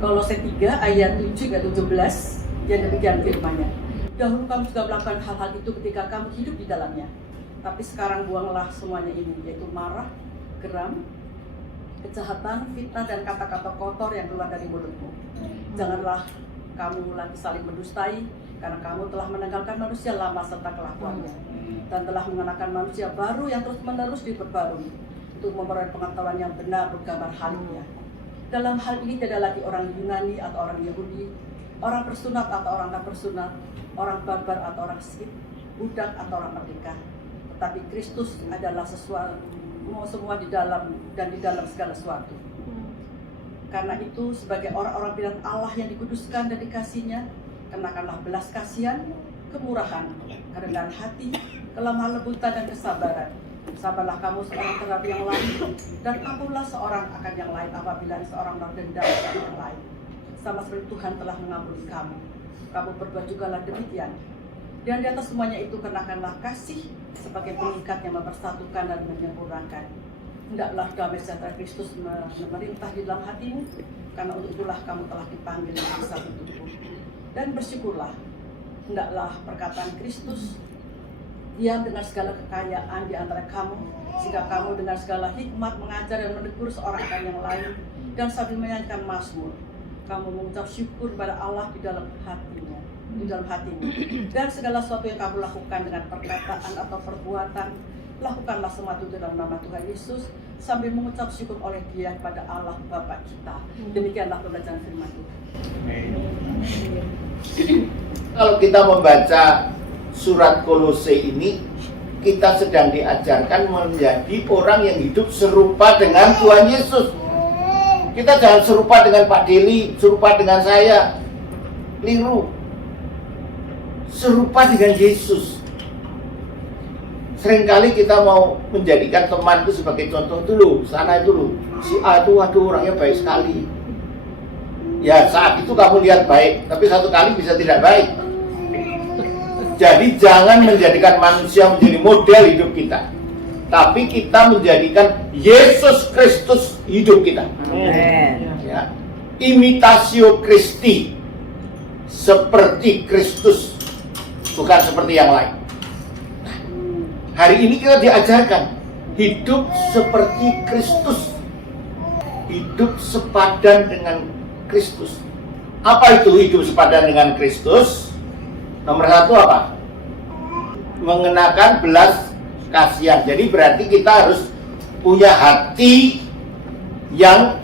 Kolose 3 ayat 7 hingga 17 yang demikian firman-Nya. Dahulu kamu juga melakukan hal-hal itu ketika kamu hidup di dalamnya. Tapi sekarang buanglah semuanya ini, yaitu marah, geram, kejahatan, fitnah, dan kata-kata kotor yang keluar dari mulutmu. Janganlah kamu lagi saling mendustai, karena kamu telah meninggalkan manusia lama serta kelakuannya, dan telah mengenakan manusia baru yang terus-menerus diperbarui untuk memperoleh pengetahuan yang benar bergambar halimnya. Dalam hal ini tidak lagi orang Yunani atau orang Yahudi, orang bersunat atau orang tak bersunat, orang barbar atau orang Skit, budak atau orang merdeka, tetapi Kristus adalah sesuatu semua di dalam dan di dalam segala sesuatu. Karena itu sebagai orang-orang pilihan Allah yang dikuduskan dan dikasihnya, kenakanlah belas kasihan, kemurahan, kerendahan hati, kelemah lembutan dan kesabaran. Sabarlah kamu seorang terhadap yang lain, dan ampunlah seorang akan yang lain apabila seorang dendam dengan yang lain. Sama seperti Tuhan telah mengampuni kamu, kamu berbuat jugalah demikian. Dan di atas semuanya itu kenakanlah kasih sebagai pengikat yang mempersatukan dan menyempurnakan. Hendaklah damai sejahtera Kristus memerintah di dalam hatimu, karena untuk itulah kamu telah dipanggil menjadi satu tubuh. Dan bersyukurlah, hendaklah perkataan Kristus diam dengan segala kekayaan di antara kamu, sehingga kamu dengan segala hikmat mengajar dan menegur seorang akan yang lain, dan sambil menyanyikan mazmur, kamu mengucap syukur kepada Allah di dalam hatinya, di dalam hatimu. Dan segala sesuatu yang kamu lakukan dengan perkataan atau perbuatan, lakukanlah semua itu dalam nama Tuhan Yesus, sambil mengucap syukur oleh Dia kepada Allah Bapa kita. Demikianlah pembacaan firman Tuhan. Kalau kita membaca surat Kolose ini, kita sedang diajarkan menjadi orang yang hidup serupa dengan Tuhan Yesus. Kita jangan serupa dengan Pak Deli, serupa dengan saya, keliru. Serupa dengan Yesus. Seringkali kita mau menjadikan teman itu sebagai contoh dulu, sana itu loh, si A itu waduh orangnya baik sekali. Ya saat itu kamu lihat baik, tapi satu kali bisa tidak baik. Jadi jangan menjadikan manusia menjadi model hidup kita, tapi kita menjadikan Yesus Kristus hidup kita. Ya. Imitatio Christi, seperti Kristus, bukan seperti yang lain. Hari ini kita diajarkan hidup seperti Kristus, hidup sepadan dengan Kristus. Apa itu hidup sepadan dengan Kristus? Nomor satu apa? Mengenakan belas kasihan. Jadi berarti kita harus punya hati yang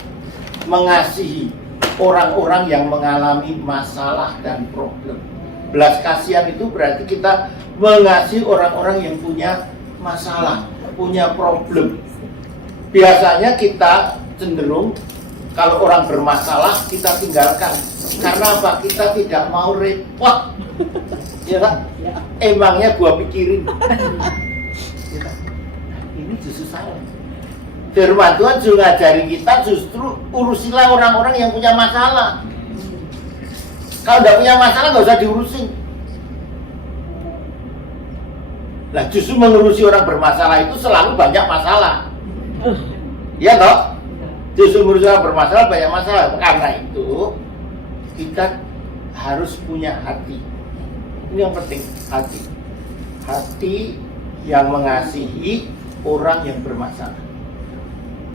mengasihi orang-orang yang mengalami masalah dan problem. Belas kasihan itu berarti kita mengasihi orang-orang yang punya masalah, punya problem. Biasanya kita cenderung kalau orang bermasalah kita tinggalkan. Karena apa? Kita tidak mau repot. Ya kan? Emangnya gua pikirin. Ya kan? Ini justru salah. Firman Tuhan juga ngajarin kita justru urusilah orang-orang yang punya masalah. Kalau tidak punya masalah nggak usah diurusin. Nah justru mengurusi orang bermasalah itu selalu banyak masalah. Iya toh? Justru mengurusi orang bermasalah banyak masalah. Karena itu kita harus punya hati. Ini yang penting, hati. Hati yang mengasihi orang yang bermasalah.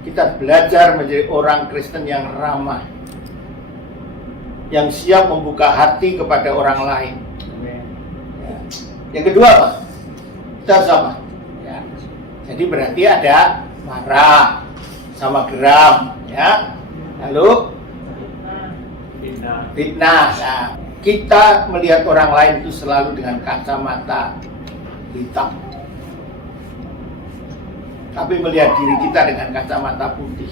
Kita belajar menjadi orang Kristen yang ramah, yang siap membuka hati kepada orang lain. Ya. Yang kedua apa? Kita sama. Ya. Jadi berarti ada marah sama geram, ya. Lalu fitnah. Nah, kita melihat orang lain itu selalu dengan kacamata hitam, tapi melihat diri kita dengan kacamata putih.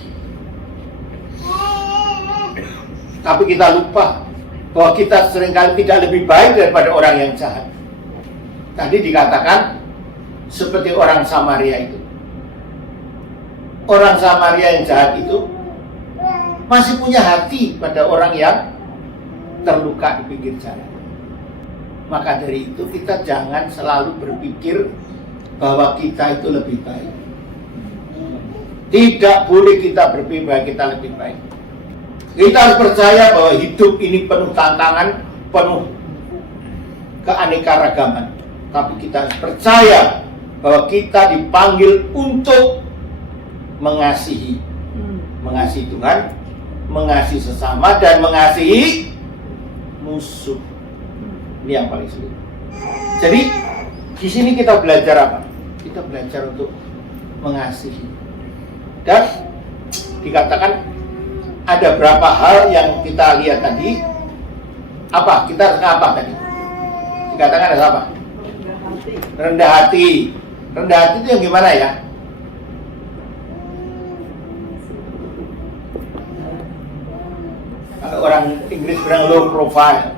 Tapi kita lupa bahwa kita seringkali tidak lebih baik daripada orang yang jahat. Tadi dikatakan seperti orang Samaria itu. Orang Samaria yang jahat itu masih punya hati pada orang yang terluka di pinggir jalan. Maka dari itu kita jangan selalu berpikir bahwa kita itu lebih baik. Tidak boleh kita berpikir bahwa kita lebih baik. Kita harus percaya bahwa hidup ini penuh tantangan, penuh keanekaragaman. Tapi kita harus percaya bahwa kita dipanggil untuk mengasihi. Mengasihi Tuhan, mengasihi sesama, dan mengasihi musuh. Ini yang paling sulit. Jadi di sini kita belajar apa? Kita belajar untuk mengasihi. Dan dikatakan ada berapa hal yang kita lihat tadi. Apa? Kita harus apa tadi? Dikatakan ada apa? Rendah hati. Rendah hati itu yang gimana ya? Kalau orang Inggris bilang low profile.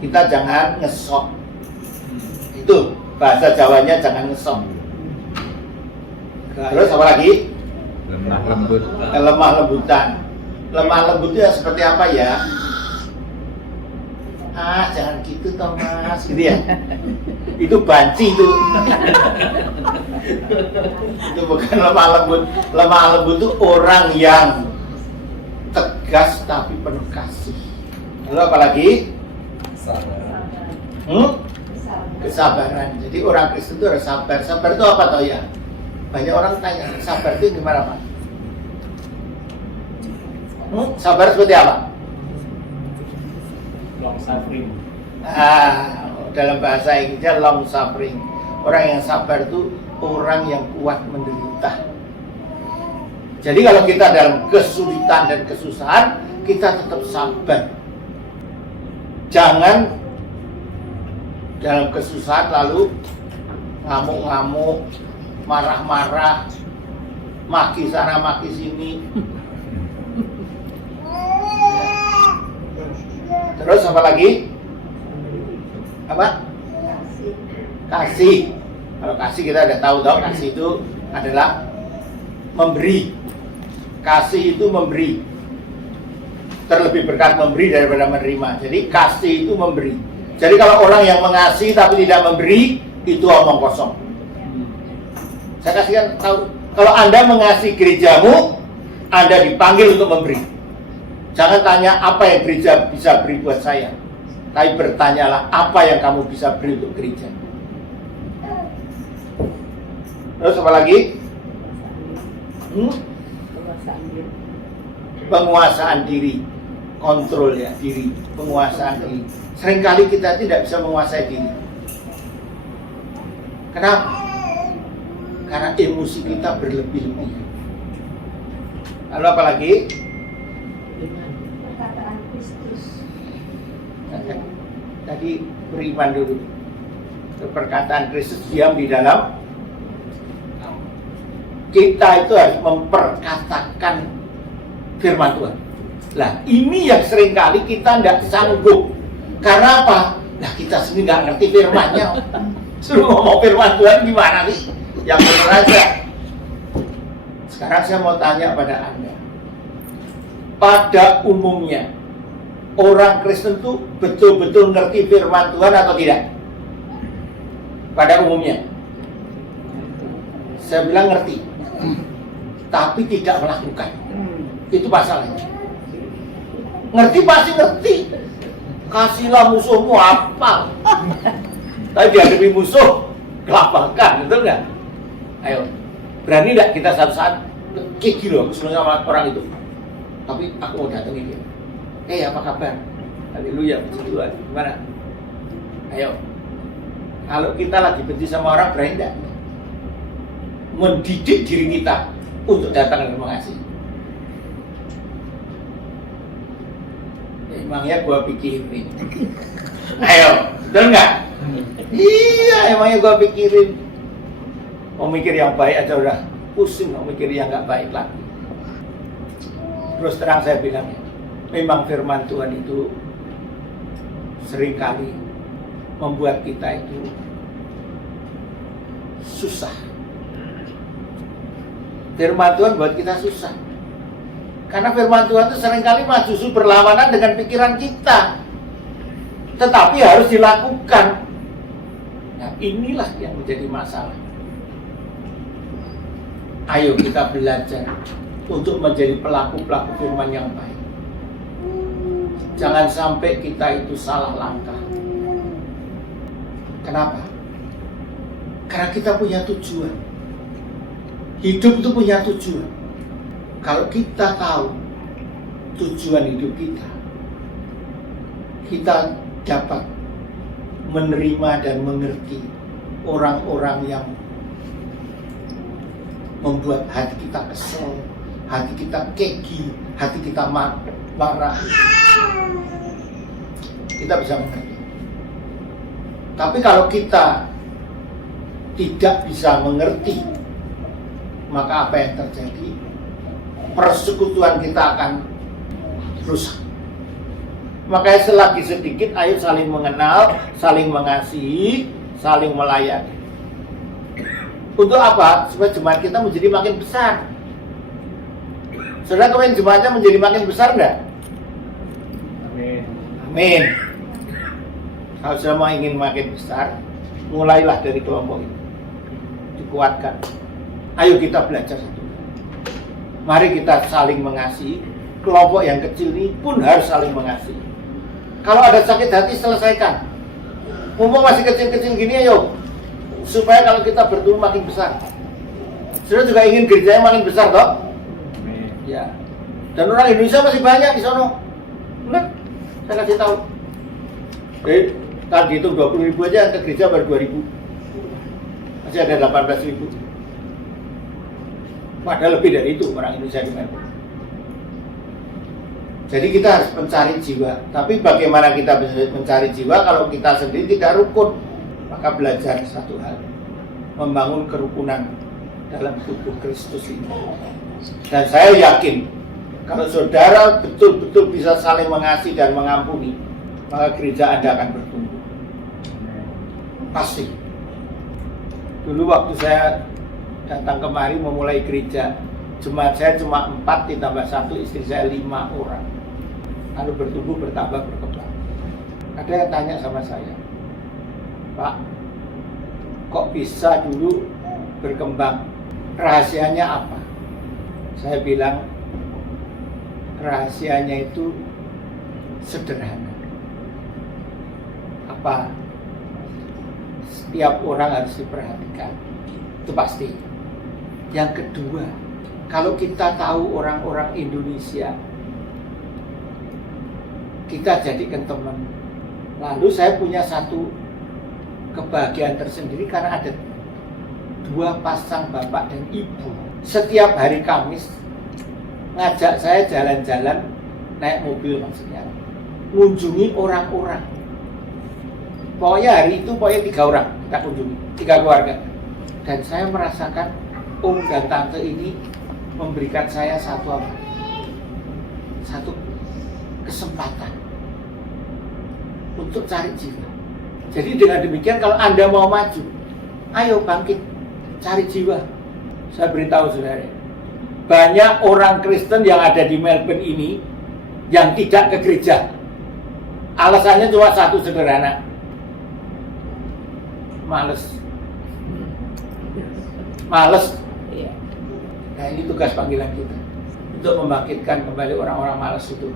Kita jangan ngesok. Itu bahasa Jawanya jangan ngesok. Terus apa lagi? Lemah lembut. Lemah lembutan. Lemah lembut itu seperti apa ya? Jangan gitu Thomas, gitu ya. Itu banci itu. Itu bukan lemah lembut. Lemah lembut itu orang yang tegas tapi penuh kasih. Lalu apa lagi? Kesabaran. Jadi orang Kristen itu harus sabar. Sabar itu apa toh ya? Banyak orang tanya, sabar itu gimana Pak? Sabar seperti apa? Long suffering. Dalam bahasa Inggrisnya long suffering. Orang yang sabar itu orang yang kuat menderita. Jadi kalau kita dalam kesulitan dan kesusahan, kita tetap sabar. Jangan dalam kesusahan lalu ngamuk-ngamuk, marah-marah, maki sana maki sini. Terus apa lagi? Apa? Kasih. Kalau kasih kita udah tahu dong, kasih itu adalah memberi. Kasih itu memberi. Terlebih berkat memberi daripada menerima. Jadi kasih itu memberi. Jadi kalau orang yang mengasihi tapi tidak memberi, itu omong kosong. Saya kasihkan tahu, kalau Anda mengasihi gerejamu, Anda dipanggil untuk memberi. Jangan tanya apa yang gereja bisa beri buat saya, tapi bertanyalah apa yang kamu bisa beri untuk gereja. Terus apa lagi? Penguasaan diri, kontrol ya diri, penguasaan diri. Seringkali kita tidak bisa menguasai diri. Kenapa? Karena emosi kita berlebih-lebihan. Lalu apa lagi? Perkataan Kristus. Tadi beriman dulu. Perkataan Kristus diam di dalam. Kita itu harus memperkatakan firman Tuhan. Lah ini yang seringkali kita tidak sanggup. Karena apa? Nah kita sendiri nggak ngerti firmannya. Suruh ngomong firman Tuhan gimana nih? Yang benar aja. Sekarang saya mau tanya pada Anda. Pada umumnya orang Kristen itu betul-betul ngerti firman Tuhan atau tidak? Pada umumnya saya bilang ngerti, tapi tidak melakukan. Itu masalahnya. Ngerti pasti ngerti. Kasihlah musuhmu apa? Tapi dihadapi musuh kelabakan, betul nggak? Ayo, berani nggak kita satu saat kiki loh sama orang itu? Tapi aku mau datengin dia. Apa kabar? Haleluya, puji Tuhan. Gimana? Ayo. Kalau kita lagi benci sama orang, berani nggak mendidik diri kita untuk datang dan mengasihi? Emangnya gua pikirin. Ayo, betul nggak? Iya, emangnya gua pikirin. Mau mikir yang baik aja udah pusing, mau mikir yang nggak baik lagi. Terus terang saya bilang, memang firman Tuhan itu seringkali membuat kita itu susah. Firman Tuhan buat kita susah. Karena firman Tuhan itu seringkali justru berlawanan dengan pikiran kita. Tetapi harus dilakukan. Nah inilah yang menjadi masalah. Ayo kita belajar untuk menjadi pelaku-pelaku firman yang baik. Jangan sampai kita itu salah langkah. Kenapa? Karena kita punya tujuan. Hidup itu punya tujuan. Kalau kita tahu tujuan hidup kita dapat menerima dan mengerti orang-orang yang membuat hati kita kesel, hati kita keki, hati kita marah. Kita bisa mengerti. Tapi kalau kita tidak bisa mengerti, maka apa yang terjadi? Persekutuan kita akan rusak. Makanya selagi sedikit, ayo saling mengenal, saling mengasihi, saling melayani. Untuk apa? Supaya jemaat kita menjadi makin besar. Saudara, kemarin jemaatnya menjadi makin besar enggak? Amin. Amin. Kalau sudah mau ingin makin besar, mulailah dari kelompok ini. Dikuatkan. Ayo kita belajar satu. Mari kita saling mengasihi. Kelompok yang kecil ini pun harus saling mengasihi. Kalau ada sakit hati, selesaikan. Mumpung masih kecil-kecil gini, ayo. Supaya kalau kita bertumbuh makin besar. Saudara juga ingin gerejanya makin besar, toh? Amin. Ya. Dan orang Indonesia masih banyak di sana. Benar? Saya kasih tahu. Kan dihitung 20.000 aja, ke gereja baru 2.000. Masih ada 18.000. Padahal lebih dari itu orang Indonesia di Melbourne. Jadi kita harus mencari jiwa. Tapi bagaimana kita bisa mencari jiwa kalau kita sendiri tidak rukun? Maka belajar satu hal, membangun kerukunan dalam tubuh Kristus ini. Dan saya yakin kalau saudara betul-betul bisa saling mengasihi dan mengampuni, maka gereja Anda akan bertumbuh. Pasti. Dulu waktu saya datang kemari memulai gereja, jemaat saya cuma 4 ditambah 1, istri saya 5 orang. Lalu bertumbuh, bertambah, berkembang. Ada yang tanya sama saya, Pak, kok bisa dulu berkembang? Rahasianya apa? Saya bilang, rahasianya itu sederhana. Apa? Setiap orang harus diperhatikan. Itu pasti. Yang kedua, kalau kita tahu orang-orang Indonesia, kita jadikan teman. Lalu saya punya satu kebahagiaan tersendiri karena ada 2 pasang bapak dan ibu. Setiap hari Kamis ngajak saya jalan-jalan, naik mobil maksudnya, mengunjungi orang-orang. Pokoknya hari itu 3 orang kita kunjungi, 3 keluarga. Dan saya merasakan om dan tante ini memberikan saya satu kesempatan untuk cari jiwa. Jadi dengan demikian kalau Anda mau maju, ayo bangkit, cari jiwa. Saya beritahu saudara, banyak orang Kristen yang ada di Melbourne ini yang tidak ke gereja. Alasannya cuma satu sederhana, males. Nah ini tugas panggilan kita, untuk membangkitkan kembali orang-orang malas itu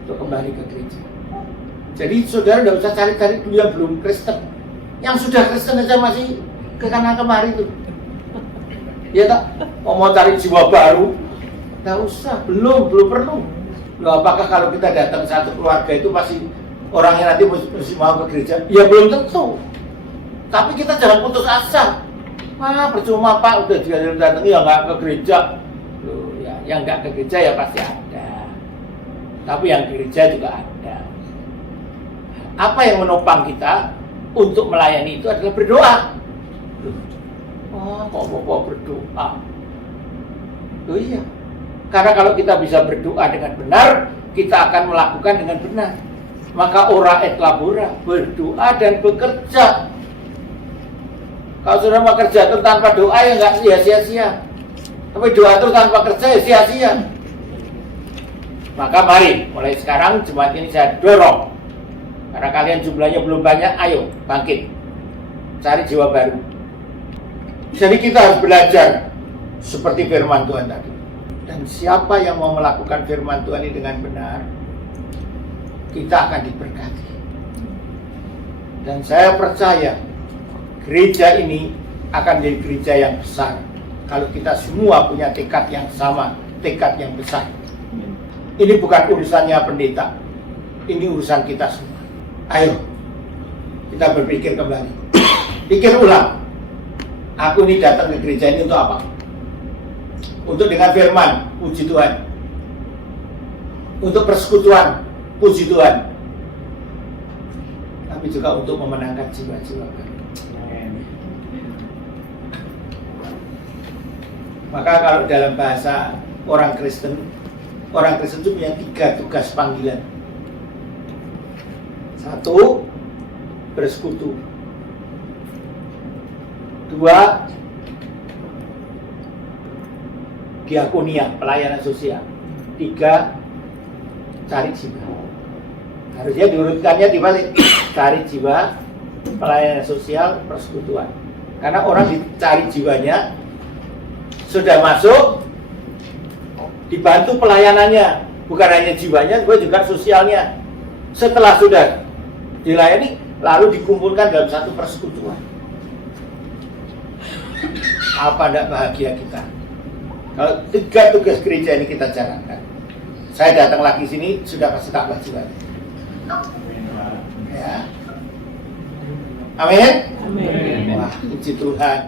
untuk kembali ke gereja. Jadi saudara tidak usah cari-cari dulu yang belum Kristen. Yang sudah Kristen aja masih ke kanan kemari itu. Ya tak? Mau cari jiwa baru? Tidak usah, belum perlu. Loh, apakah kalau kita datang satu keluarga itu pasti orangnya nanti mesti mau ke gereja? Ya belum tentu. Tapi kita jangan putus asa. Percuma Pak, udah datang ya nggak ke gereja. Loh, ya, yang nggak ke gereja ya pasti ada. Tapi yang ke gereja juga ada. Apa yang menopang kita untuk melayani itu adalah berdoa. Kok berdoa? Oh iya. Karena kalau kita bisa berdoa dengan benar, kita akan melakukan dengan benar. Maka ora et labora, berdoa dan bekerja. Kalau sudah mau kerja terus tanpa doa ya nggak sia-sia. Tapi doa terus tanpa kerja ya sia-sia. Maka mari, mulai sekarang jemaat ini saya dorong. Karena kalian jumlahnya belum banyak, ayo bangkit. Cari jiwa baru. Jadi kita harus belajar seperti firman Tuhan tadi. Dan siapa yang mau melakukan firman Tuhan ini dengan benar, kita akan diberkati. Dan saya percaya gereja ini akan menjadi gereja yang besar kalau kita semua punya tekad yang sama, tekad yang besar. Ini bukan urusannya pendeta, ini urusan kita semua. Ayo, kita berpikir kembali. Pikir ulang. Aku ini datang ke gereja ini untuk apa? Untuk dengan firman, puji Tuhan. Untuk persekutuan, puji Tuhan. Tapi juga untuk memenangkan jiwa-jiwa kami. Amin. Maka kalau dalam bahasa orang Kristen itu punya 3 tugas panggilan. 1, bersekutu. 2, diakonia, pelayanan sosial. 3, cari jiwa. Harusnya diurutkannya dibalik. Cari jiwa, pelayanan sosial, persekutuan. Karena orang dicari jiwanya, sudah masuk, dibantu pelayanannya, bukan hanya jiwanya, juga sosialnya. Setelah sudah dilayani, lalu dikumpulkan dalam satu persekutuan. Apa tidak bahagia kita kalau 3 tugas gereja ini kita jalankan? Saya datang lagi sini sudah pasti tambah jiwa. Amin, Pak. Ya. Amin. Amin. Wah, puji Tuhan.